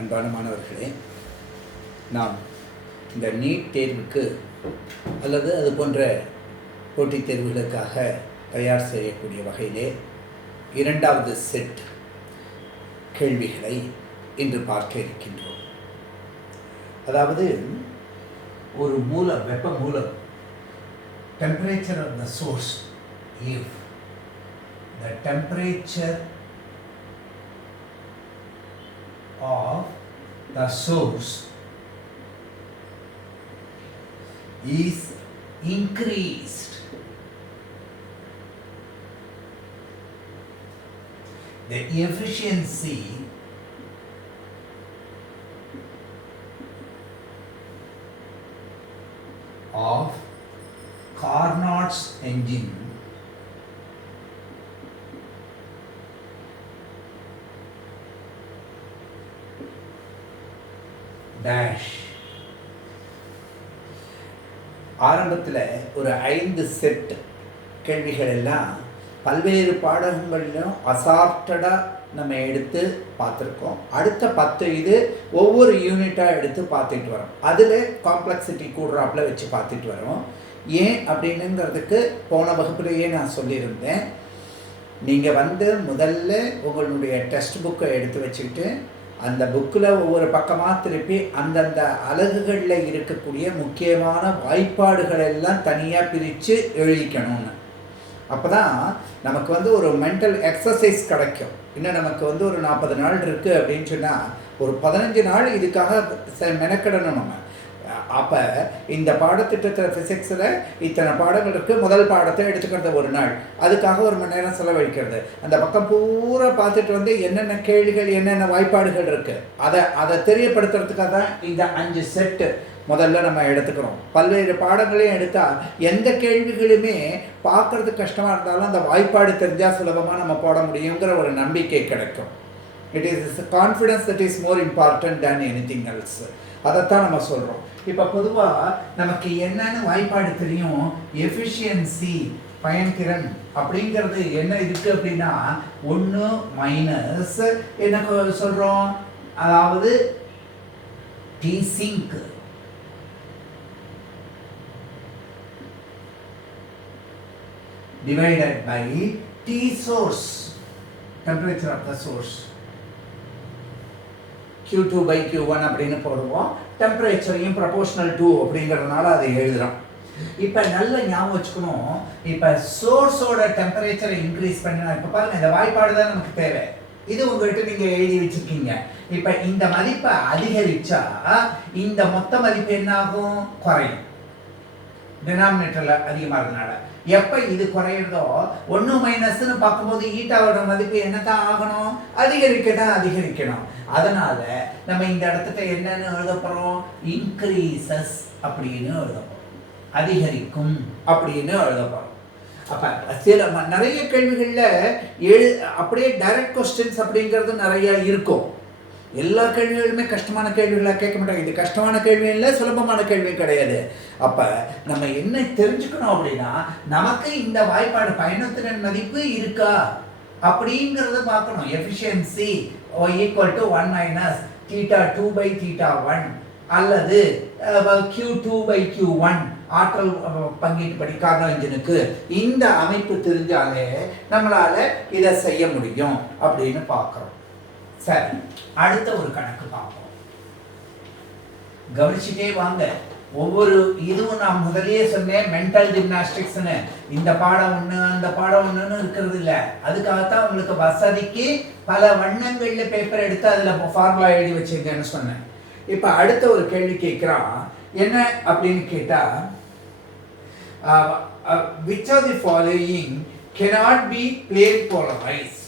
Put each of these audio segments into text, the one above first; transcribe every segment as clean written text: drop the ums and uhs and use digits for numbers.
அன்பான மாணவர்களே, நாம் இந்த நீட் தேர்வுக்கு அல்லது அது போன்ற போட்டித் தேர்வுகளுக்காக தயார் செய்யக்கூடிய வகையிலே இரண்டாவது செட் கேள்விகளை இன்று பார்க்க இருக்கின்றோம். அதாவது ஒரு மூலம், வெப்ப மூலம், temperature of the source, if the temperature of the source is increased, the efficiency of Carnot's engine dash. ஆரம்பத்தில் ஒரு 5 செட் கேள்விகள் எல்லாம் பல்வேறு பாடங்களிலும் அசார்ட்டடாக நம்ம எடுத்து பார்த்துருக்கோம். அடுத்த 10 இது ஒவ்வொரு யூனிட்டாக எடுத்து பார்த்துட்டு வரோம். அதில் காம்ப்ளெக்சிட்டி கூடுறாப்பில் வச்சு பார்த்துட்டு வரோம். ஏன் அப்படின்னுங்கிறதுக்கு போன வகுப்புலேயே நான் சொல்லியிருந்தேன். நீங்கள் முதல்ல உங்களுடைய டெக்ஸ்ட் புக்கை எடுத்து வச்சுக்கிட்டு அந்த புக்கில் ஒவ்வொரு பக்கமாக திருப்பி அந்தந்த அலகுகளில் இருக்கக்கூடிய முக்கியமான வாய்ப்பாடுகள் எல்லாம் தனியாக பிரித்து எழுதிக்கணும்னு. அப்போ தான் நமக்கு ஒரு மென்டல் எக்ஸசைஸ் கிடைக்கும். இன்னும் நமக்கு ஒரு 40 நாள் இருக்குது அப்படின்னு சொன்னால் ஒரு 15 நாள் இதுக்காக மெனக்கிடணும் நம்ம. அப்போ இந்த பாடத்திட்டத்தில் ஃபிசிக்ஸில் இத்தனை பாடங்கள் இருக்குது. முதல் பாடத்தை எடுத்துக்கிறது ஒரு நாள், அதுக்காக 1 மணி நேரம் செலவழிக்கிறது. அந்த பக்கம் பூரா பார்த்துட்டு என்னென்ன கேள்விகள், என்னென்ன வாய்ப்பாடுகள் இருக்குது அதை தெரியப்படுத்துறதுக்காக தான் இந்த 5 செட்டு முதல்ல நம்ம எடுத்துக்கிறோம். பல்வேறு பாடங்களையும் எடுத்தால் எந்த கேள்விகளுமே பார்க்குறது கஷ்டமாக இருந்தாலும் அந்த வாய்ப்பாடு தெரிஞ்சால் சுலபமாக நம்ம போட முடியுங்கிற ஒரு நம்பிக்கை கிடைக்கும். It is confidence that is more important than anything else. அதைத்தான் நம்ம சொல்கிறோம். இப்போ பொதுவாக நமக்கு என்னென்ன வாய்ப்பாடு தெரியும், எஃபிஷியன்சி, பயன்திறன் அப்படிங்கிறது என்ன இருக்குது அப்படின்னா 1 மைனஸ் என்ன சொல்கிறோம், அதாவது D sink divided by T source, temperature of the source, Q2 by Q1 அப்படின்னு போடுவோம். டெம்பரேச்சரையும் ப்ரொபோஷனல் டு அப்படிங்கிறதுனால அதை எழுதுகிறோம். இப்போ நல்ல ஞாபகம் வச்சுக்கணும். இப்போ சோர்ஸோட டெம்பரேச்சரை இன்க்ரீஸ் பண்ணினா, இப்போ பாருங்கள், இந்த வாய்ப்பாடு தான் நமக்கு தேவை. இது உங்கள்கிட்ட நீங்கள் எழுதி வச்சுருக்கீங்க. இப்போ இந்த மதிப்பை அதிகரித்தா இந்த மொத்த மதிப்பு என்ன ஆகும், குறையும். டினாமினேட்டரில் அதிகமாகிறதுனால எப்போ இது குறையிறதோ 1 மைனஸ்ன்னு பார்க்கும்போது ஈட்டாவோட மதிப்பு என்னத்தான் ஆகணும், அதிகரிக்கணும். அதனால நம்ம இந்த இடத்துல என்னன்னு எழுத போகிறோம், இன்க்ரீசஸ் அப்படின்னு எழுத போகிறோம், அதிகரிக்கும் அப்படின்னு எழுத போகிறோம். அப்போ சில நிறைய கேள்விகளில் அப்படியே டைரக்ட் கொஸ்டின்ஸ் அப்படிங்கிறது நிறையா இருக்கும். எல்லா கேள்விகளுமே கஷ்டமான கேள்விகளாக கேட்க மாட்டாங்க. இது கஷ்டமான கேள்வி இல்லை, சுலபமான கேள்வி கிடையாது. அப்போ நம்ம என்ன தெரிஞ்சுக்கணும் அப்படின்னா, நமக்கு இந்த வாய்ப்பாடு பயணத்திறன் மதிப்பு இருக்கா அப்படிங்கிறத பார்க்கணும். Efficiency equal to 1 minus θ2 by θ1 அல்லது Q2 by Q1 ஆற்றல் பங்கீட்டுப்படி கார்னோ இன்ஜினுக்கு இந்த அமைப்பு தெரிஞ்சாலே நம்மளால இதை செய்ய முடியும் அப்படின்னு பார்க்குறோம். சரி, அடுத்த ஒரு கணக்கு பார்ப்போம். கவனிச்சுட்டே வாங்க. ஒவ்வொரு இதுவும் நான் முதலே சொன்னேன், மென்டல் ஜிம்னாஸ்டிக்ஸ்னு. இந்த பாடம் ஒன்று அந்த பாடம் ஒன்றுன்னு இருக்கிறது இல்லை. அதுக்காகத்தான் உங்களுக்கு வசதிக்கு பல வண்ணங்களில் பேப்பர் எடுத்து அதில் ஃபார்முலா எழுதி வச்சிருக்கேன்னு சொன்னேன். இப்போ அடுத்த ஒரு கேள்வி கேட்குறான். என்ன அப்படின்னு கேட்டால், which of the following cannot be plane polarized?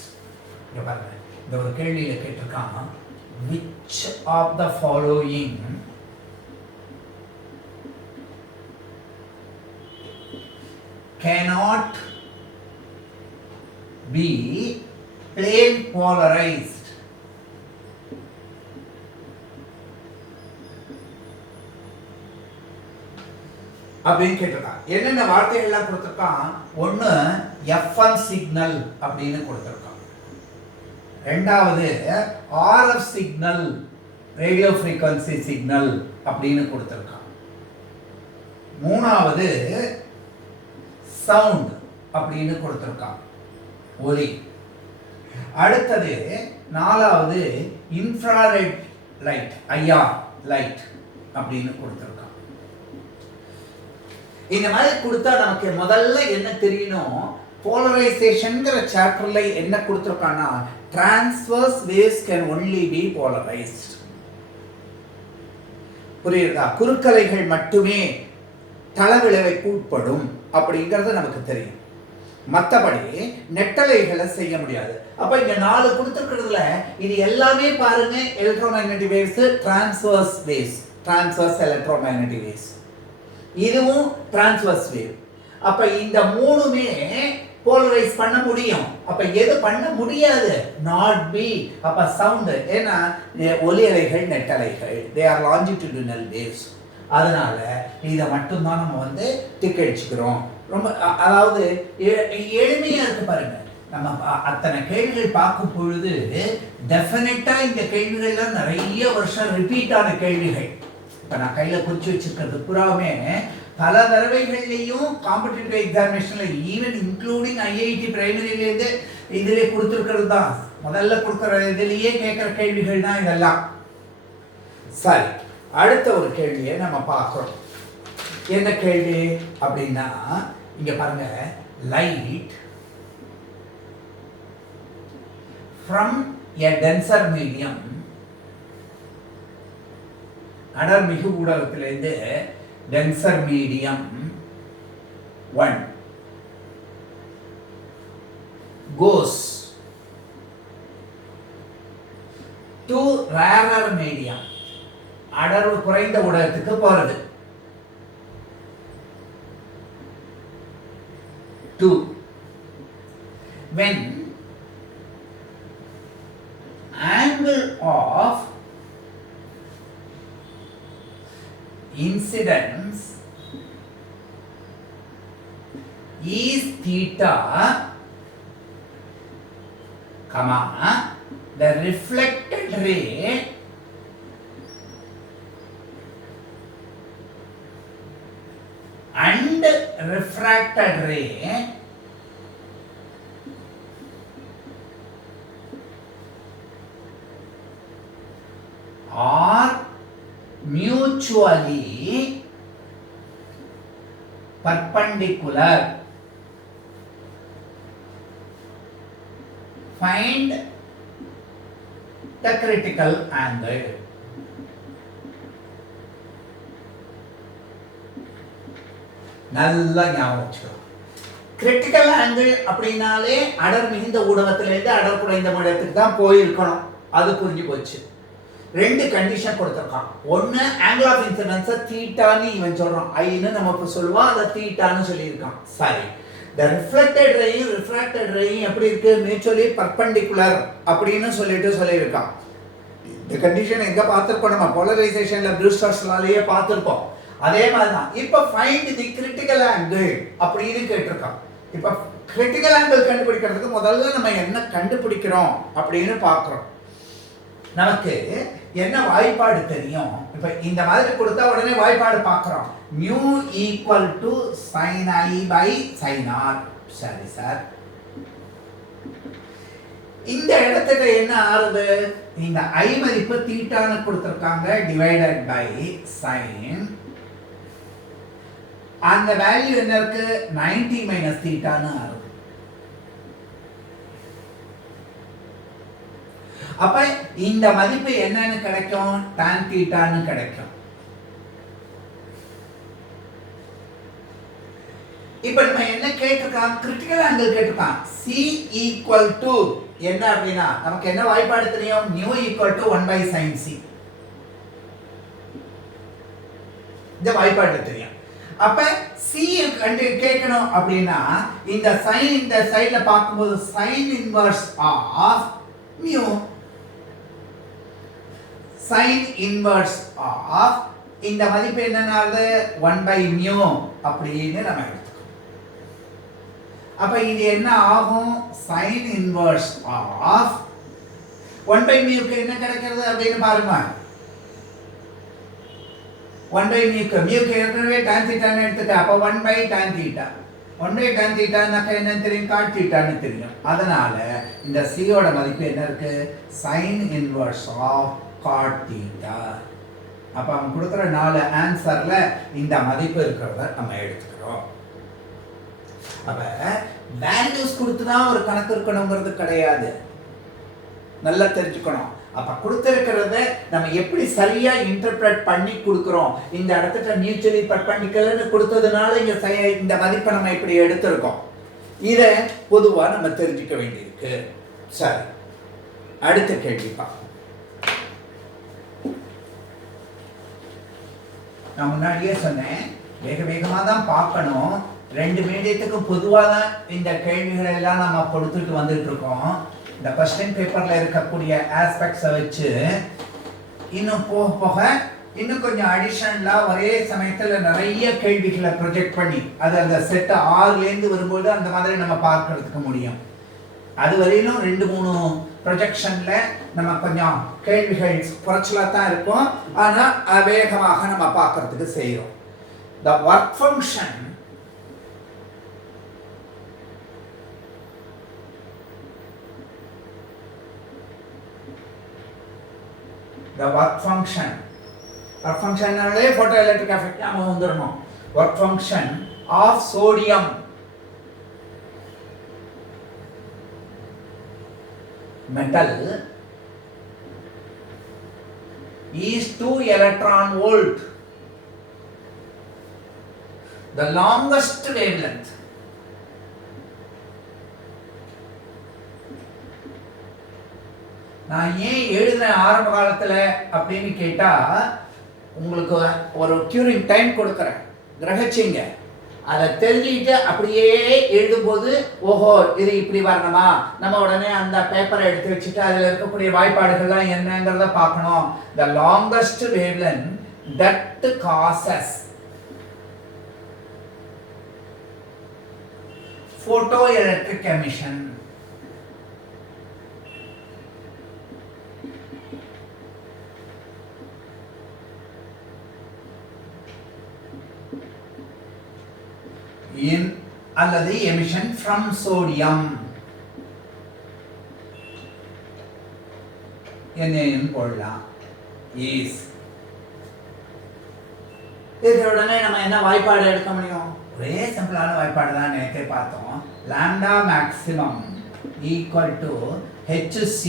பாருங்க, இந்த ஒரு கேள்வியில் கேட்டிருக்கான், which of the following cannot be plane polarized? அப்படின்னு கேட்டிருக்கான். என்னென்ன வார்த்தைகள்லாம் கொடுத்துருக்கான், ஒன்று எஃப்எம் சிக்னல் அப்படின்னு கொடுத்துருக்கான். ரெண்டாவது RF signal radio frequency signal அப்படின்னு கொடுத்துருக்கான். மூணாவது சவுண்ட் அப்படின்னு கொடுத்துருக்கான், ஒலி. அடுத்தது நாலாவது இன்ஃப்ராரெட் லைட், ஐஆர் லைட் அப்படின்னு கொடுத்துருக்கான். இந்த மாதிரி கொடுத்தா நமக்கு முதல்ல என்ன தெரியணும், போலரைசேஷன்ங்கிற சாப்டர்ல என்ன கொடுத்துருக்கான்னா transverse waves can only be polarised. புரியுதா? குறுக்கலைகள் மட்டுமே தளவிளைவுக்கு உட்படும் அப்படிங்கிறது நமக்கு தெரியும். மற்றபடி நெட்டலைகளை செய்ய முடியாது. அப்ப இங்க 4 கொடுத்துருக்கிறதுல இது எல்லாமே பாருங்க electromagnetic waves, transverse waves, transverse electromagnetic waves. இதுவும் டிரான்ஸ்வர்ஸ் வேவ். அப்ப இந்த மூணுமே போலரைஸ் பண்ண முடியும். அப்ப எது பண்ண முடியாது? Not be. அப்ப சவுண்ட், ஏன்னா ஒலி அலைகள் நெட்டலைகள், தே ஆர் லாஞ்சிடியூடினல் வேவ்ஸ். அதனால இதை மட்டும்தான் நம்ம திக்கடிச்சுக்கிறோம். ரொம்ப அதாவது எளிமையா இருக்கு பாருங்க. நம்ம அத்தனை கேள்விகள் பார்க்கும் பொழுது டெஃபினட்டா இந்த கேள்விகள்லாம் நிறைய வருஷம் ரிப்பீட் ஆன கேள்விகள். இப்போ நான் கையில் குறிச்சு வச்சிருக்கிறது புறாமே பல தடவைகள்லையும் காம்படிட்டிவ் எக்ஸாமினேஷன்ல ஈவன் இன்க்ளூடிங் ஐஐடி பிரைமரியிலேருந்து இதிலே கொடுத்துருக்கிறது தான். முதல்ல கொடுக்குற இதுலேயே கேட்குற கேள்விகள் தான் இதெல்லாம். சரி, அடுத்த ஒரு கேள்வியை நம்ம பார்க்குறோம். என்ன கேள்வி அப்படின்னா, இங்க பாருங்க, light from a denser medium, அடர்மிகு ஊடகத்திலிருந்து denser medium 1 goes to rarer medium, அடர்வு குறைந்த ஊடகத்துக்கு போறது. 2 when angle of incidence is theta, comma, the reflected ray and refracted ray are mutually perpendicular. Find the critical angle. நல்லா ஞாபகம் வச்சுக்கோ. Critical angle அப்படின்னாலே அடர் மிகுந்த ஊடகத்திலிருந்து அடர் குறைந்த ஊடகத்துக்கு தான் போயிருக்கணும். அது புரிஞ்சு போச்சு. 2 கண்டிஷன் கொடுத்துருக்கான். ஒன்று ஆங்கிள் ஆஃப் இன்சிடென்ஸை தீட்டான்னு இவன் சொல்கிறான், ஐன்னு நம்ம சொல்லுவோம், அதை தீட்டான்னு சொல்லியிருக்கான். சரி, த ரிஃப்ளெக்டட் ரேயும் ரிஃப்ராக்டட் ரேயும் எப்படி இருக்கு? மியூச்சுவலி பர்பெண்டிகுலர் அப்படின்னு சொல்லியிருக்கான். இந்த கண்டிஷன் எங்கே பார்த்துருக்கோம்? நம்ம போலரைசேஷனில் ப்ரூஸ்டர்ஸ்லாலேயே பார்த்துருப்போம். அதே மாதிரி தான் இப்போ ஃபைண்ட் தி கிரிட்டிக்கல் ஆங்கிள் அப்படின்னு கேட்டிருக்கான். இப்போ கிரிட்டிக்கல் ஆங்கிள் கண்டுபிடிக்கிறதுக்கு முதல்ல நம்ம என்ன கண்டுபிடிக்கிறோம் அப்படின்னு பார்க்குறோம். நமக்கு என்ன வாய்ப்பாடு தெரியும்? இப்போ இந்த மாதிரி கொடுத்தா உடனே வாய்ப்பாடு பார்க்குறோம். Mu equal to sine I by sine R. சரி சார், இந்த இடத்துக்கு என்ன ஆறுது? இந்த ஐ மதிப்பு தீட்டான்னு கொடுத்துருக்காங்க, டிவைடட் பை சைன். அந்த வேல்யூ என்ன இருக்கு? 90 மைனஸ் தீட்டான்னு ஆறுது. அப்ப இந்த மதிப்பு என்னன்னு கிடைக்கும்? tan தீட்டான்னு கிடைக்கும். இப்ப நம்ம என்ன கேட்டிருக்கான்? கிரிட்டிக்கல் ஆங்கிள் கேட்டிருக்கான். C ஈக்குவல் டு என்ன அப்படின்னா நமக்கு என்ன வாய்ப்பாடு தெரியும்? Mu equal to 1 by sine C. இந்த வாய்ப்பாடு தெரியும். அப்ப C கண்டு கேட்கணும் அப்படின்னா இந்த சைன் இந்த சைடுல பார்க்கும்போது sine inverse of mu, sine inverse of இந்த மதிப்பு என்னன்னாது 1 பை மியூ அப்படின்னு நம்ம எடுத்துக்கோம். அப்ப இது என்ன ஆகும்? சைன் இன்வர்ஸ் ஆஃப் 1 பை மியூக்கு என்ன கிடைக்கிறது அப்படின்னு பாருங்க. 1 by மியூக்கு ஏற்கனவே tan தீட்டான்னு எடுத்துட்டேன். அப்போ 1 by tan theta 1 by tan தீட்டானாக்கா என்ன தெரியும்? cot தீட்டான்னு தெரியும். அதனால இந்த சியோட மதிப்பு என்ன இருக்கு? sin inverse of cot theta. அப்போ அவன் கொடுக்குற 4 ஆன்சர்ல இந்த மதிப்பு இருக்கிறத நம்ம எடுத்துக்கிறோம். அப்போ வேல்யூஸ் கொடுத்து தான் ஒரு கணக்கு இருக்கணுங்கிறது கிடையாது, நல்லா தெரிஞ்சுக்கணும். அப்போ கொடுத்துருக்கிறத நம்ம எப்படி சரியாக இன்டர்பிரட் பண்ணி கொடுக்குறோம். இந்த இடத்துல மியூச்சுவலி பர்பெண்டிகுலர்னு கொடுத்ததுனால இந்த மதிப்பை நம்ம இப்படி எடுத்திருக்கோம். இதை பொதுவாக நம்ம தெரிஞ்சுக்க வேண்டியிருக்கு. சரி, அடுத்த கேள்விப்பா. நான் முன்னாடியே சொன்னேன், வேகமாக தான் பார்க்கணும். 2 மீடியத்துக்கும் பொதுவாக தான் இந்த கேள்விகளை எல்லாம் நம்ம கொடுத்துட்டு வந்துட்டு இருக்கோம். இந்த கொஸ்டின் பேப்பரில் இருக்கக்கூடிய ஆஸ்பெக்ட்ஸை வச்சு இன்னும் போக போக இன்னும் கொஞ்சம் அடிஷனலாக ஒரே சமயத்தில் நிறைய கேள்விகளை ப்ரொஜெக்ட் பண்ணி அது அந்த செட்டு 6லேருந்து வரும்போது அந்த மாதிரி நம்ம பார்க்கறதுக்கு முடியும். அது வரையிலும் 2-3 ப்ரொஜெக்ஷனில் நம்ம கொஞ்சம் கேள்விகள் குறைச்சலாக தான் இருக்கும், ஆனால் வேகமாக நம்ம பார்க்கறதுக்கு செய்கிறோம். த work function work function photoelectric effect நாம வந்துறணும். work function of sodium metal is 2 electron volt, the longest wavelength. நான் ஏன் எழுதுறேன் ஆரம்ப காலத்தில் அப்படின்னு கேட்டால், உங்களுக்கு ஒரு க்யூரிங் டைம் கொடுக்குறேன், கிரகிச்சிங்க. அதை தெரிஞ்சுக்கிட்டு அப்படியே எழுதும்போது ஓஹோ இது இப்படி வரணுமா, நம்ம உடனே அந்த பேப்பரை எடுத்து வச்சுட்டு அதில் இருக்கக்கூடிய வாய்ப்பாடுகள்லாம் என்னங்கிறத பார்க்கணும். The longest wavelength that causes photo electric emission. in அல்லது emission from sodium என்னன்னு போடலாம் is. இதோடனே நம்ம என்ன வாய்ப்பாடு எடுக்க முடியும்? ஒரே சிம்பிளான வாய்ப்பாடு தான் நேற்றே பார்த்தோம். lambda maximum equal to hc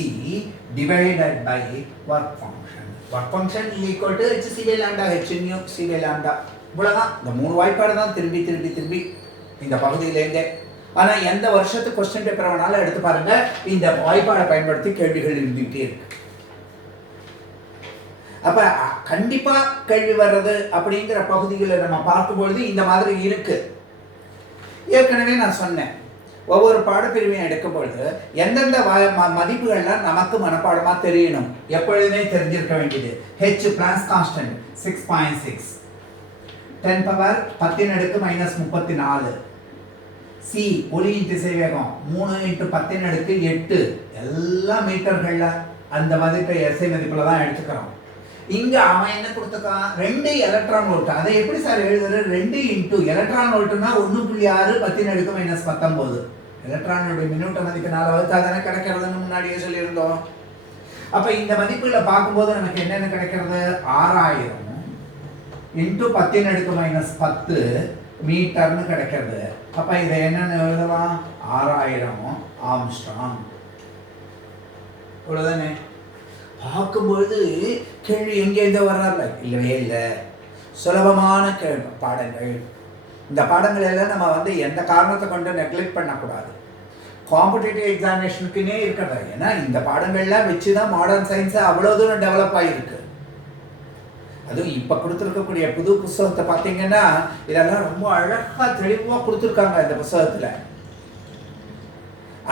divided by work function. work function equal to hc by lambda, h nu c by lambda. இவ்வளோதான். இந்த 3 வாய்ப்பாடு தான் திரும்பி திரும்பி திரும்பி இந்த பகுதியிலேருந்தே. ஆனால் எந்த வருஷத்து கொஸ்டின் பேப்பர் வேணாலும் எடுத்து பாருங்க, இந்த வாய்ப்பாடை பயன்படுத்தி கேள்விகள் இருந்துகிட்டே இருக்கு. அப்போ கண்டிப்பாக கேள்வி வர்றது அப்படிங்கிற பகுதிகளை நம்ம பார்க்கும்பொழுது இந்த மாதிரி இருக்கு. ஏற்கனவே நான் சொன்னேன், ஒவ்வொரு பாடப்பிரிவையும் எடுக்கும்பொழுது எந்தெந்த மதிப்புகள்லாம் நமக்கு மனப்பாடமாக தெரியணும், எப்பொழுதுமே தெரிஞ்சிருக்க வேண்டியது. H Planck's constant 6.6, 10 power 10⁻⁻34, C ஒளியின் திசைவேகம் 3×10⁸, எல்லாம் மீட்டர்களில் அந்த மதிப்பை எஸ்ஐ மதிப்பில் தான் எடுத்துக்கிறோம். இங்கே அவன் என்ன கொடுத்துருக்கான்? 2 எலக்ட்ரான் வோல்ட். அதை எப்படி சார் எழுதுறது? 2 எலக்ட்ரான் வோல்ட்னா 1.6 10⁻⁻19. எலக்ட்ரானுடைய மின்னூட்ட மதிப்பு 4 வகுத்தா தானே கிடைக்கிறதுன்னு முன்னாடியே சொல்லியிருந்தோம். அப்போ இந்த மதிப்புகளை பார்க்கும்போது நமக்கு என்னென்ன கிடைக்கிறது? 6000 × 10⁻⁻10 மீட்டர்னு கிடைக்கிறது. அப்போ இதை என்னென்னு எழுதலாம்? 6000 ஆம்ஸ்ட்ராங். இவ்வளோதானே. பார்க்கும்பொழுது கேள்வி எங்கேருந்து வர்றாருல? இல்லவே இல்லை, சுலபமான பாடங்கள். இந்த பாடங்கள் எல்லாம் நம்ம எந்த காரணத்தை கொண்டு நெக்லெக்ட் பண்ணக்கூடாது. காம்படிட்டிவ் எக்ஸாமினேஷனுக்குன்னே இருக்கிறது. ஏன்னா இந்த பாடங்கள்லாம் வச்சு தான் மாடர்ன் சயின்ஸை அவ்வளோ தூரம் டெவலப் ஆகிருக்கு. அதுவும் இப்போ கொடுத்துருக்கக்கூடிய புது புத்தகத்தை பார்த்தீங்கன்னா இதெல்லாம் ரொம்ப அழகாக தெளிவாக கொடுத்துருக்காங்க இந்த புத்தகத்தில்.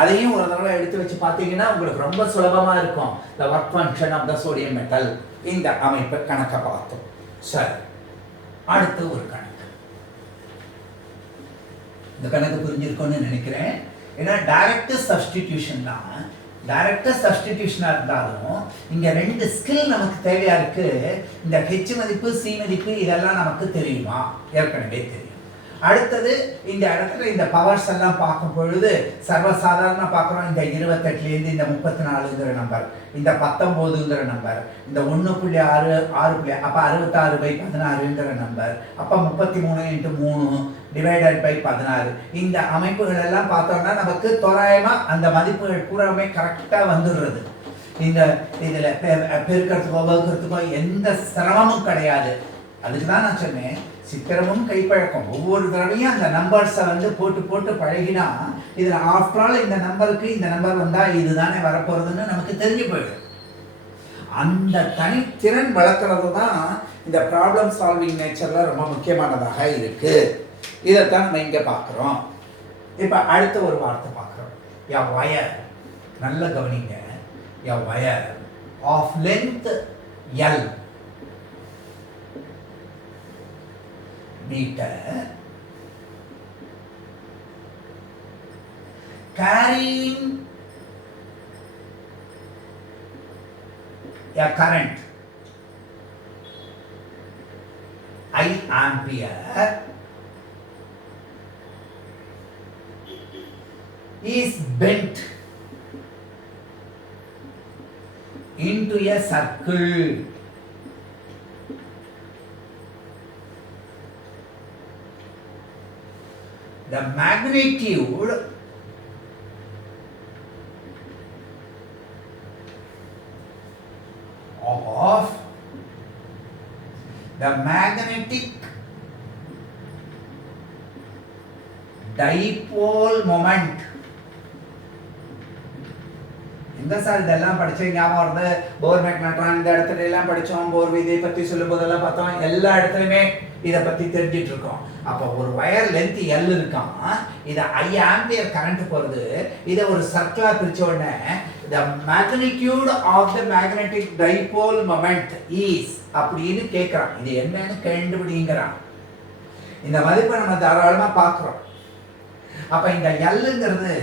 அதையும் ஒரு தடவை எடுத்து வச்சு பார்த்தீங்கன்னா உங்களுக்கு ரொம்ப சுலபமாக இருக்கும். The work function of the sodium metal, இந்த அமைப்பை கணக்கை பார்த்தோம். சரி, அடுத்து ஒரு கணக்கு. இந்த கணக்கு புரிஞ்சிருக்கும்னு நினைக்கிறேன். ஏன்னா டைரக்ட் சப்ஸ்டிடியூஷன் தான் டைரக்டாக சப்ஸ்டிடியூஷனாக இருந்தாலும் இங்கே ரெண்டு ஸ்கில் நமக்கு தேவையாக இருக்குது. இந்த ஹெச் மதிப்பு சி மதிப்பு இதெல்லாம் நமக்கு தெரியுமா? ஏற்கனவே தெரியும். அடுத்தது இந்த இடத்துல இந்த பவர்ஸ் எல்லாம் பார்க்கும் பொழுது சர்வசாதாரணமாக பார்க்குறோம். இந்த 28லேருந்து இந்த 34ங்கிற நம்பர், இந்த 19ங்கிற நம்பர், இந்த 1.6 அப்போ 66/16ங்கிற நம்பர், அப்போ 33 × 3 டிவைடட் பை 16. இந்த அமைப்புகள் எல்லாம் பார்த்தோம்னா நமக்கு தோராயமாக அந்த மதிப்புகள் பூராமே கரெக்டாக வந்துடுறது. இந்த இதில் பெருக்கிறதுக்கோ வகுக்கிறதுக்கோ எந்த சிரமமும் கிடையாது. அதுக்கு தான் நான் சொன்னேன் சித்திரமும் கைப்பழக்கம். ஒவ்வொரு தடவையும் அந்த நம்பர்ஸை வந்து போட்டு போட்டு பழகினா இதில் ஆஃப்டர் ஆல் இந்த நம்பருக்கு இந்த நம்பர் வந்தால் இதுதானே வரப்போகிறதுன்னு நமக்கு தெரிஞ்சு போயிடும். அந்த தனித்திறன் வளர்க்குறது தான் இந்த ப்ராப்ளம் சால்விங் நேச்சரில் ரொம்ப முக்கியமானதாக இருக்குது. இதைத்தான் நம்ம இங்கே பார்க்குறோம். இப்போ அடுத்த ஒரு வார்த்தை பார்க்குறோம். A wire. நல்ல கவனிங்க. A wire of length L meter carrying a current I ampere is bent into a circle. The magnitude of the magnetic dipole moment. எங்க சார் இதெல்லாம் படிச்சு ஞாபகம் வருது? போர் மேக்னட்ரான் இந்த இடத்துல எல்லாம் படித்தோம். போர் விதியை பற்றி சொல்லும் போதெல்லாம் பார்த்தோம். எல்லா இடத்துலையுமே இதை பற்றி தெரிஞ்சிட்டு இருக்கோம். அப்போ ஒரு வயர் லென்த் எல் இருக்கான். இதை 5 ஆம்பியர் கரண்ட் போகிறது. இதை ஒரு சர்க்கிளாக பிரித்த உடனே the magnitude of the magnetic dipole moment is அப்படின்னு கேட்குறான். இது என்னன்னு கண்டுபிடிங்கிறான். இந்த மதிப்பை நம்ம தாராளமாக பார்க்குறோம். அப்போ இந்த எல்லுங்கிறது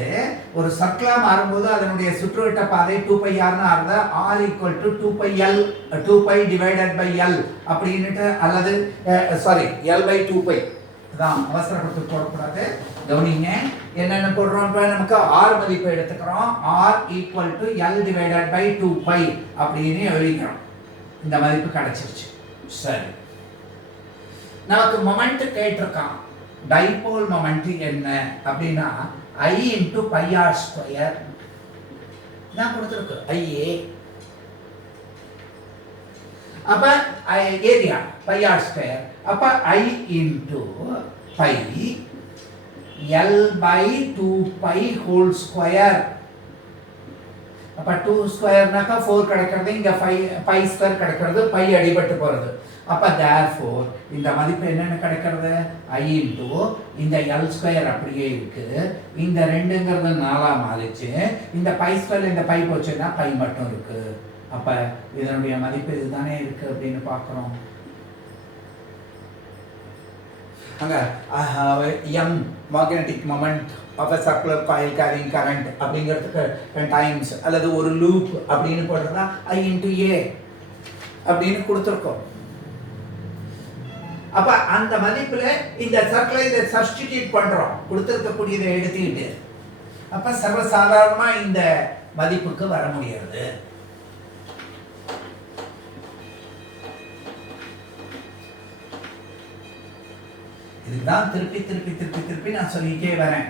ஒரு சர்க்கிளாக மாறும்போது அதனுடைய சுற்றுவட்ட பாதை 2πrன்னு ஆகுது. r = 2πl 2π divided by L அப்படின்னுட்டு, அல்லது சாரி l/2π தான். அவசரப்பட்டு போடக்கூடாது. கவனிங்க என்னென்ன போடுறோம். இப்போ நமக்கு r மதிப்பை எடுத்துக்கிறோம். r = l டிவைடட் பை 2π அப்படின்னு எழுதிக்கிறோம். இந்த மதிப்பு கிடைச்சிருச்சு. சரி, நமக்கு மொமெண்ட் கேட்டிருக்கான். டைபோல் மொமெண்ட் என்ன அப்படின்னா I × πr² நான் கொடுத்துருக்கு IA. அப்ப ஏரியா πr². அப்ப I × π L/2π². அப்ப 2² 4 கிடைக்கிறது. இங்க π² கிடைக்கிறது. π அடிபட்டு போறது. அப்ப therefore இந்த மதிப்பு என்னென்ன கிடைக்கிறது? I × இந்த L² அப்படியே இருக்கு. இந்த 2ங்கிறது 4ஆ மாறிச்சு. இந்த π² இந்த π போச்சுன்னா π மட்டும் இருக்கு. அப்ப இதனுடைய மதிப்பு இதுதானே இருக்கு அப்படின்னு பார்க்குறோம். அங்க m magnetic moment of a circular coil carrying current அப்படிங்கிறதுக்கு 10 டைம்ஸ் அல்லது ஒரு லூப் அப்படின்னு போடுறதா I × A அப்படின்னு கொடுத்துருக்கோம். அப்ப அந்த மதிப்புல இந்த சர்க்கிளை இதை சப்ஸ்டிடியூட் பண்றோம். கொடுத்திருக்கக்கூடியதை எடுத்துக்கிட்டு அப்ப சர்வசாதாரணமா இந்த மதிப்புக்கு வர முடியாது. இதுதான் திருப்பி திருப்பி திருப்பி திருப்பி நான் சொல்லிட்டே வரேன்.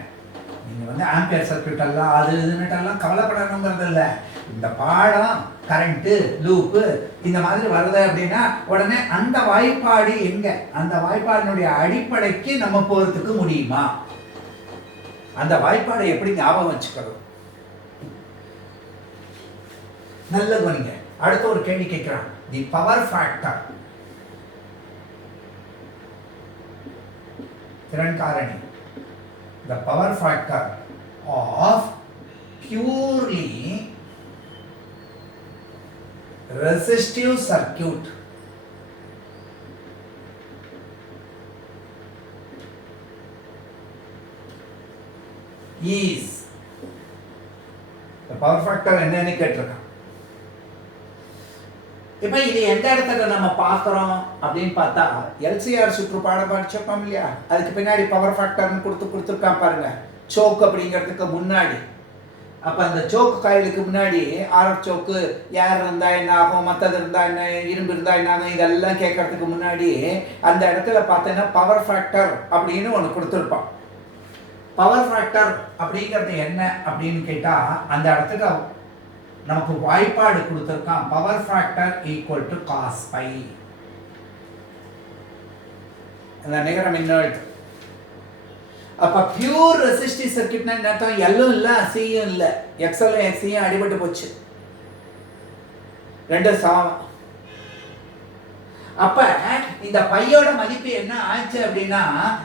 நீங்க வந்து ஆம்பியர் சர்க்யூட் எல்லாம் அது இதுன்னுட்டெல்லாம் கவலைப்படணுங்கிறது இல்லை. இந்த பாடம் கரண்ட்டு லூப்பு இந்த மாதிரி வருது அப்படின்னா உடனே அந்த வாய்ப்பாடு எங்க, அந்த வாய்ப்பாடினுடைய அடிப்படைக்கு நம்ம போறதுக்கு முடியுமா? அந்த வாய்ப்பாடை எப்படி ஞாபகம் வச்சுக்கிறோம்? நல்ல கவனிங்க. அடுத்த ஒரு கேள்வி கேட்கிறான். தி பவர் ஃபேக்டர், திறன் காரணி, the power factor of purely resistive circuit is power factor என்னன்னு கேட்டிருக்கான். இப்போ இது எந்த இடத்துல நம்ம பார்க்குறோம் அப்படின்னு பார்த்தா எல்சிஆர் சுற்றுப்பாடை படிச்சப்போம் இல்லையா, அதுக்கு பின்னாடி பவர் ஃபேக்டர்னு கொடுத்துருக்கான் பாருங்க, சோக் அப்படிங்கிறதுக்கு முன்னாடி. அப்போ அந்த சோக்கு காயிலுக்கு முன்னாடி ஆர்எஃப் சோக்கு ஏர் இருந்தால் என்ன ஆகும், மற்றது இருந்தால் என்ன, இரும்பு இருந்தால் என்ன ஆகும், இதெல்லாம் கேட்கறதுக்கு முன்னாடி அந்த இடத்துல பார்த்தீங்கன்னா பவர் ஃபேக்டர் அப்படின்னு ஒன்று கொடுத்துருப்பான். பவர் ஃபேக்டர் அப்படிங்கிறது என்ன அப்படின்னு கேட்டால் அந்த இடத்துல நமக்கு வாய்ப்பாடு கொடுத்துருக்கான். Power factor equal to cos pi, அந்த நிகர மின்னழுத்தம். அப்போ பியூர் ரெசிஸ்டிவ் சர்க்கியூட்னா என்ன அர்த்தம், எல்லும் இல்லை சியும் இல்லை, எக்ஸலும் எக்ஸையும் அடிபட்டு போச்சு, ரெண்டு சமம். அப்ப இந்த பையோட மதிப்பு என்ன ஆச்சு அப்படின்னா,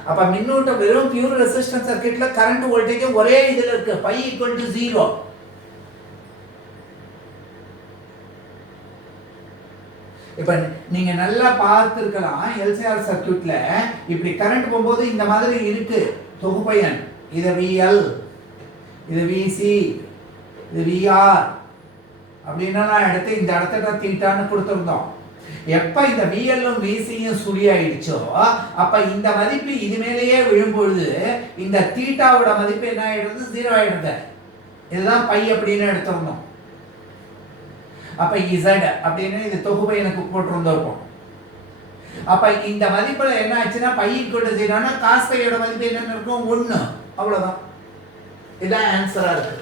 அப்ப மின்னூட்டம் வெறும் பியூர் ரெசிஸ்டன்ஸ் சர்க்கியூட்ல கரண்ட் வோல்டேஜ் ஒரே இதுல இருக்கு, பை ஈக்குவல் டு 0. இப்ப நீங்க நல்லா பார்த்துருக்கலாம் எல்சிஆர் சர்க்கியூட்ல இப்படி கரண்ட் போகும்போது இந்த மாதிரி இருக்கு தொகுப்பயன். இது VL, இது VC, இது VR அப்படின்னா எடுத்து இந்த இடத்துல தீட்டான்னு கொடுத்துருந்தோம். எப்ப இந்த VLம் VCயும் சுழியாயிடுச்சோ அப்ப இந்த மதிப்பு இது மேலேயே விழும்பொழுது இந்த தீட்டாவோட மதிப்பு என்ன ஆயிடுது, 0 ஆயிடுது. இதுதான் பை அப்படின்னு எடுத்துருந்தோம். அப்ப Z அப்படின்னு இது தொகுப்பயனுக்கு போட்டிருந்தோம். அப்ப இந்த மதிப்புல என்ன ஆச்சுன்னா பை ஈக்குவல் டு 0னா காஸ் பையோட மதிப்பு என்ன இருக்கும், 1. அவ்வளவுதான். இதான் ஆன்சரா இருக்கு.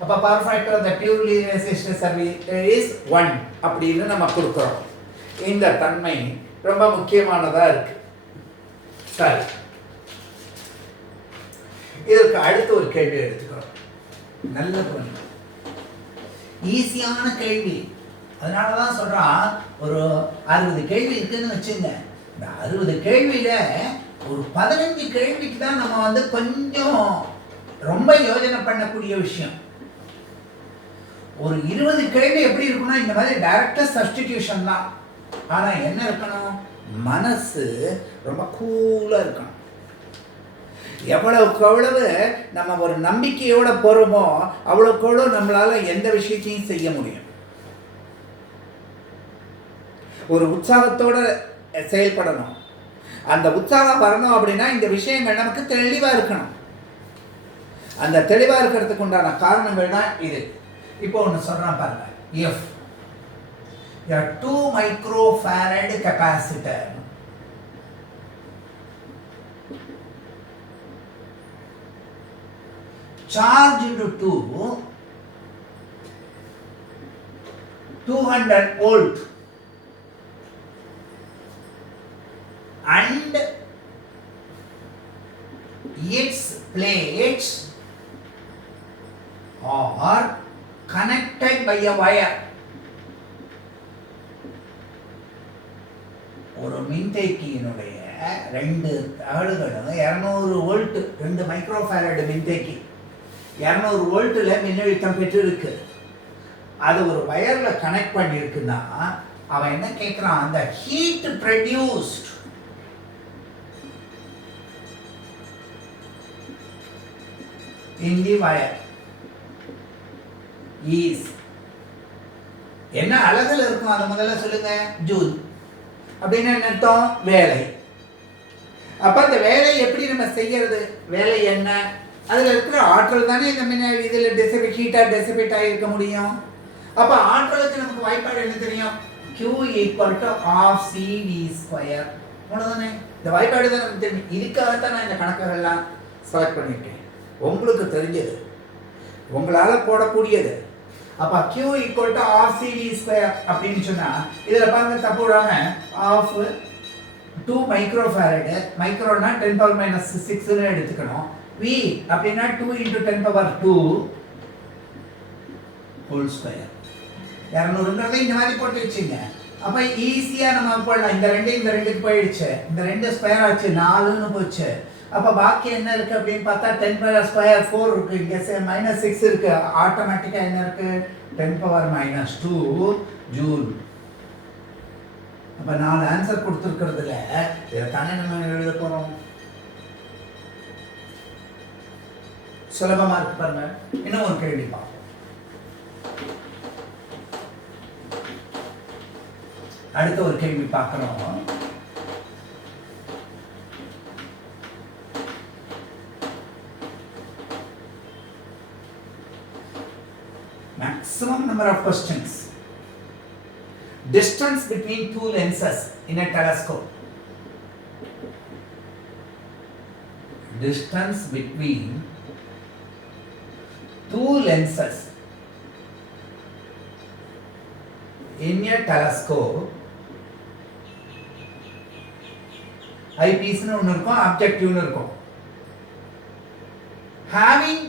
அப்ப power factor of the purely resistive circuit is 1 அப்படின்னு நம்ம கொடுக்கிறோம். இந்த தன்மை ரொம்ப முக்கியமானதா இருக்கு. சரி, இதற்கு அடுத்து ஒரு கேள்வி எடுத்துக்கிறோம். நல்ல பொண்ணு, ஈஸியான கேள்வி. அதனால தான் சொல்கிறான், ஒரு 60 கேள்வி இருக்குதுன்னு வச்சுங்க. இந்த 60 கேள்வியில் ஒரு 15 கேள்விக்கு தான் நம்ம கொஞ்சம் ரொம்ப யோஜனை பண்ணக்கூடிய விஷயம். ஒரு 20 கேள்வி எப்படி இருக்குன்னா இந்த மாதிரி டைரக்டாக சப்ஸ்டிடியூஷன் தான். ஆனால் என்ன இருக்கணும், மனசு ரொம்ப கூலாக இருக்கணும். எவ்வளவுக்கு எவ்வளவு நம்ம ஒரு நம்பிக்கையோட போகிறோமோ அவ்வளோக்கு எவ்வளோ நம்மளால் எந்த விஷயத்தையும் செய்ய முடியும். ஒரு உற்சாகத்தோட செயல்படணும். அந்த உற்சாகம் வரணும் அப்படின்னா இந்த விஷயங்கள் நமக்கு தெளிவாக இருக்கணும். அந்த தெளிவாக இருக்கிறதுக்கு உண்டான காரணங்கள் தான் இது. இப்போ ஒன்று சொல்கிறேன் பாருங்க. If a 2 microfarad capacitor charged to 200 volt and its plates are connected by a wire. ஒரு மின்தேக்கியினுடைய 2 தகடுகளும் 200 வோல்ட், 2 மைக்ரோஃபாரட் மின்தேக்கி 200 வோல்ட்டில் மின்னழுத்தம் பெற்றிருக்கு. அது ஒரு வயரில் கனெக்ட் பண்ணியிருக்குன்னா அவன் என்ன கேட்குறான், அந்த heat produced in the wire is என்ன அலகுல இருக்கும், அதை முதல்ல சொல்லுங்க. ஜூல் அப்படின்னு என்ன அர்த்தம், வேலை. அப்ப அந்த வேலை எப்படி நம்ம செய்யறது, வேலை என்ன, அதுல இருக்கிற ஆற்றல் தானே இந்த இதுல டெசிபேட் ஹீட்டா டெசிபேட் ஆகிருக்க முடியும். அப்ப ஆற்றலுக்கு நமக்கு வாய்ப்பாடு என்ன தெரியும், Q ஈக்குவல் டு ½ CV². அவ்வளவுதானே, இந்த வாய்ப்பாடு தான் நமக்கு தெரியும். இதுக்காகத்தான் நான் இந்த கணக்குகள்லாம் செலக்ட் பண்ணியிருக்கேன். உங்களுக்கு தெரிஞ்சது, உங்களால போடக்கூடியது. அப்ப Q ஈக்குவல் டு ½ CV² அப்படின்னு சொன்னா இதுல பாருங்க தப்பு விடாம ½ 2 மைக்ரோஃபாரட், மைக்ரோனா 10⁻⁶ எடுத்துக்கணும். V அப்படின்னா 2 × 10⁻²² 200ங்கிறத இந்த மாதிரி போட்டு வச்சுங்க. அப்ப ஈஸியா நம்ம போடலாம். இந்த 2க்கு போயிடுச்சு, இந்த 2 ஸ்கொயர் ஆச்சு, 4ன்னு போச்சு. அப்ப பாக்கி என்ன இருக்கு அப்படின்னு பார்த்தா 10⁻² 4 இருக்கு, இங்க -6 இருக்கு. ஆட்டோமேட்டிக்கா என்ன இருக்கு, 10⁻² ஜூல். அப்ப 4 ஆன்சர் கொடுத்துருக்கிறதுல இதை தானே நம்ம எழுத போறோம். சுலபமா இருக்கு பாருங்க. இன்னும் ஒரு கேள்வி பார்ப்போம். அடுத்த ஒரு கேள்வி பார்க்கணும். Maximum number of questions. Distance between two lenses in a telescope. Distance between two lenses in a telescope. Eyepiece னு ஒன்று இருக்கும், ஆப்ஜெக்டிவ்னு இருக்கும். Having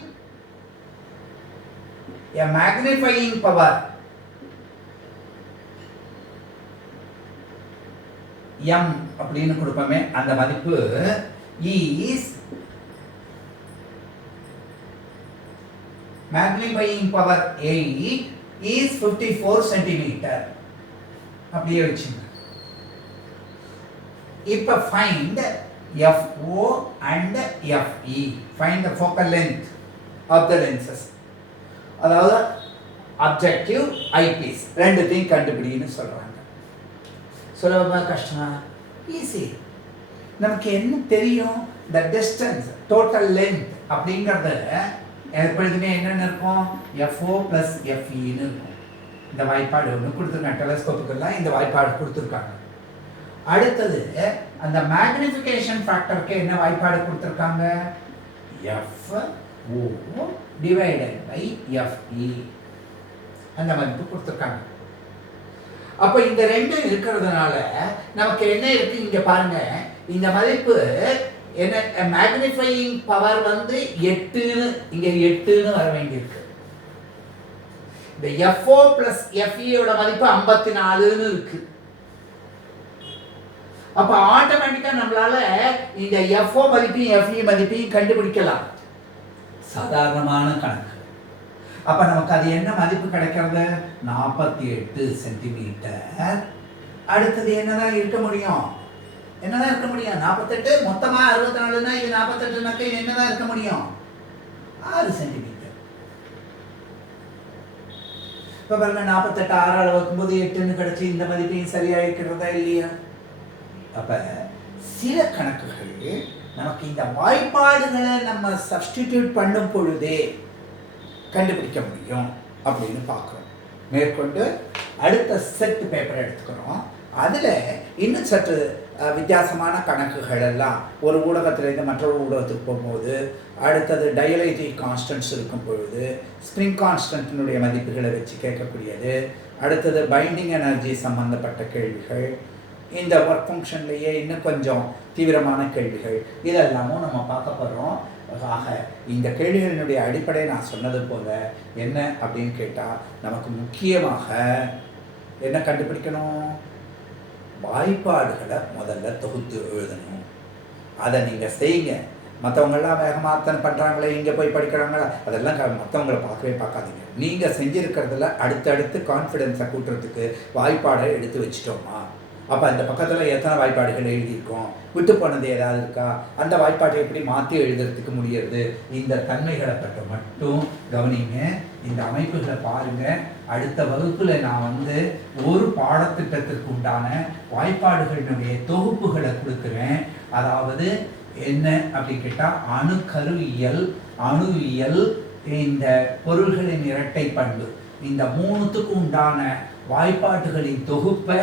a magnifying power m அப்படின்னு கொடுப்போமே, அந்த மதிப்பு is magnifying power 8 is 54 centimeter. அப்படியே வச்சுங்க. இப்ப find FO and FE. Find the focal length of the lenses. அதாவது அப்ஜெக்டிவ், ஐபீஸ் ரெண்டுத்தையும் கண்டுபிடின்னு சொல்றாங்க. சுலபமா கஷ்டமா? ஈஸி. நமக்கு என்ன தெரியும்? the distance, total length அப்படிங்கறது எப்பொழுதுமே என்னென்ன இருக்கும்? FO plus FE ன்னு இருக்கும். இந்த வாய்ப்பாடு ஒன்று கொடுத்துருக்காங்க. டெலஸ்கோப்புக்கெல்லாம் இந்த வாய்ப்பாடு கொடுத்துருக்காங்க. அடுத்தது அந்த மேக்னிஃபிகேஷன் ஃபேக்டருக்கு என்ன வாய்ப்பாடு கொடுத்துருக்காங்க? FO divided by FE அந்த மதிப்பு கொடுத்துருக்காங்க. அப்போ இந்த ரெண்டு இருக்கிறதுனால நமக்கு என்ன இருக்கு? இங்க பாருங்க, இந்த மதிப்பு என்ன? மேக்னிஃபையிங் பவர் வந்து 8ன்னு, இங்க 8ன்னு வர வேண்டியிருக்கு. இந்த FO plus FE ஓட மதிப்பு 54ன்னு இருக்கு. அப்ப ஆட்டோமேட்டிக்கா நம்மளால இந்த FO மதிப்பையும் FE மதிப்பையும் கண்டுபிடிக்கலாம். சாதாரணமான கணக்கு. அப்ப நமக்கு அது என்ன மதிப்பு கிடைக்கிறது? 48 சென்டிமீட்டர். அடுத்தது என்னதான் இருக்க முடியும்? 48 மொத்தமா 64னா இது 48னாக்க என்னதான் இருக்க முடியும்? 6 சென்டிமீட்டர். இப்ப பாருங்க, 48 6 வைக்கும்போது 8ன்னு கிடைச்சி இந்த மதிப்பையும் சரியா இருக்கிறதா இல்லையா? அப்ப சில கணக்குகள் நமக்கு இந்த வாய்ப்பாடுகளை நம்ம சப்ஸ்டிடியூட் பண்ணும் பொழுதே கண்டுபிடிக்க முடியும் அப்படின்னு பார்க்குறோம். மேற்கொண்டு அடுத்த செட் பேப்பர் எடுத்துக்கிறோம். அதில் இன்னும் சற்று வித்தியாசமான கணக்குகள் எல்லாம் ஒரு ஊடகத்திலேருந்து மற்றொரு ஊடகத்துக்கு போகும்போது, அடுத்தது டயலைட்டிக் கான்ஸ்டன்ட்ஸ் இருக்கும் பொழுது ஸ்ப்ரிங் கான்ஸ்டன்ட்டினுடைய மதிப்புகளை வச்சு கேட்கக்கூடியது, அடுத்தது பைண்டிங் எனர்ஜி சம்பந்தப்பட்ட கேள்விகள், இந்த ஒர்க் ஃபங்க்ஷன்லேயே இன்னும் கொஞ்சம் தீவிரமான கேள்விகள், இதெல்லாமும் நம்ம பார்க்க போகிறோம். ஆக இந்த கேள்விகளினுடைய அடிப்படை நான் சொன்னது போல என்ன அப்படின்னு கேட்டால், நமக்கு முக்கியமாக என்ன கண்டுபிடிக்கணும்? வாய்ப்பாடுகளை முதல்ல தொகுத்து எழுதணும். அதை நீங்கள் செய்யுங்க. மற்றவங்களாம் வேகமாத்தனை பண்ணுறாங்களே, இங்கே போய் படிக்கிறாங்களா, அதெல்லாம் மற்றவங்களை பார்க்கவே பார்க்காதீங்க. நீங்கள் செஞ்சுருக்கிறதுல அடுத்தடுத்து கான்ஃபிடென்ஸை கூட்டுறதுக்கு வாய்ப்பாடை எடுத்து வச்சிட்டோமா? அப்போ அந்த பக்கத்தில் எத்தனை வாய்ப்பாடுகள் எழுதியிருக்கோம், விட்டு போனது ஏதாவது இருக்கா, அந்த வாய்ப்பாட்டை எப்படி மாற்றி எழுதுறதுக்கு முடியாது, இந்த தன்மைகளை பற்றி மட்டும் கவனிங்க. இந்த அமைப்புகளை பாருங்கள். அடுத்த வகுப்பில் நான் ஒரு பாடத்திட்டத்திற்கு உண்டான வாய்ப்பாடுகளினுடைய தொகுப்புகளை கொடுக்குறேன். அதாவது என்ன அப்படின்னு கேட்டால், அணுவியல், இந்த பொருள்களின் இரட்டை பண்பு, இந்த 3த்துக்கு உண்டான வாய்ப்பாட்டுகளின் தொகுப்பை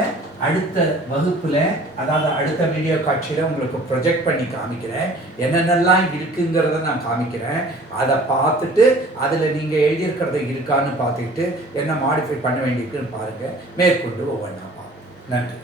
அடுத்த வகுப்பில், அதாவது அடுத்த வீடியோ காட்சியில் உங்களுக்கு ப்ரொஜெக்ட் பண்ணி காமிக்கிறேன். என்னென்னலாம் இருக்குங்கிறத நான் காமிக்கிறேன். அதை பார்த்துட்டு அதில் நீங்கள் எழுதியிருக்கிறத இருக்கான்னு பார்த்துக்கிட்டு என்ன மாடிஃபை பண்ண வேண்டியிருக்குன்னு பாருங்கள். மேற்கொண்டு ஒவ்வொன்றா பார்ப்போம். நன்றி.